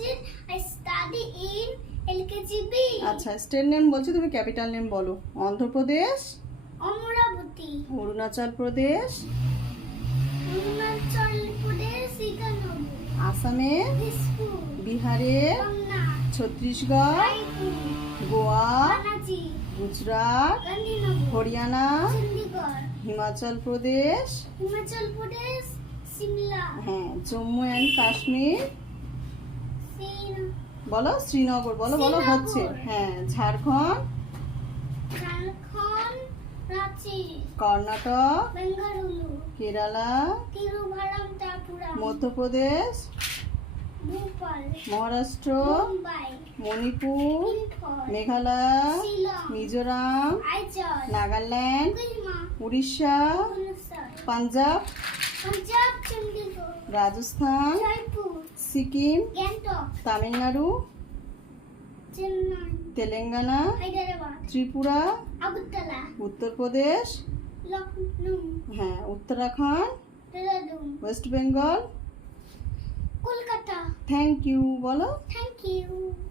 Yasin. I study in LKGB. আচ্ছা state name বলছি, তুমি ক্যাপিটাল নেম বলো। Andhra Pradesh, Amravati. Arunachal Pradesh, Arunachal Pradesh. Itanagar. আসামে, Dispur. বিহারে, Pamna. Chhattisgarh, Raipur. Goa, Panaji. Gujarat, Gandhinagar. Haryana, Chandigarh. Himachal Pradesh, Himachal Pradesh. Shimla. হ্যাঁ Jammu and Kashmir, বলো শ্রীনগর, বলো বলো হচ্ছে, শ্রীনগর। হ্যাঁ Jharkhand, Jharkhand. Ranchi. Karnataka, Bengaluru. Kerala, Thiruvananthapuram. Madhya Pradesh, Bhopal. Maharashtra, Mumbai. Manipur, Imphal. Meghalaya, Shillong. Mizoram, Aizawl. Nagaland, Kohima. Orissa, Bhubaneswar. Punjab, Punjab. Chandigarh. Rajasthan, Jaipur. Sikkim, Gangtok. Tamil Nadu, Chennai. Telangana, Hyderabad. Tripura, Agartala. Uttar Pradesh, Lucknow. হ্যাঁ Uttarakhand, Dehradun. West Bengal. Kolkata. Thank you বলো। Thank you.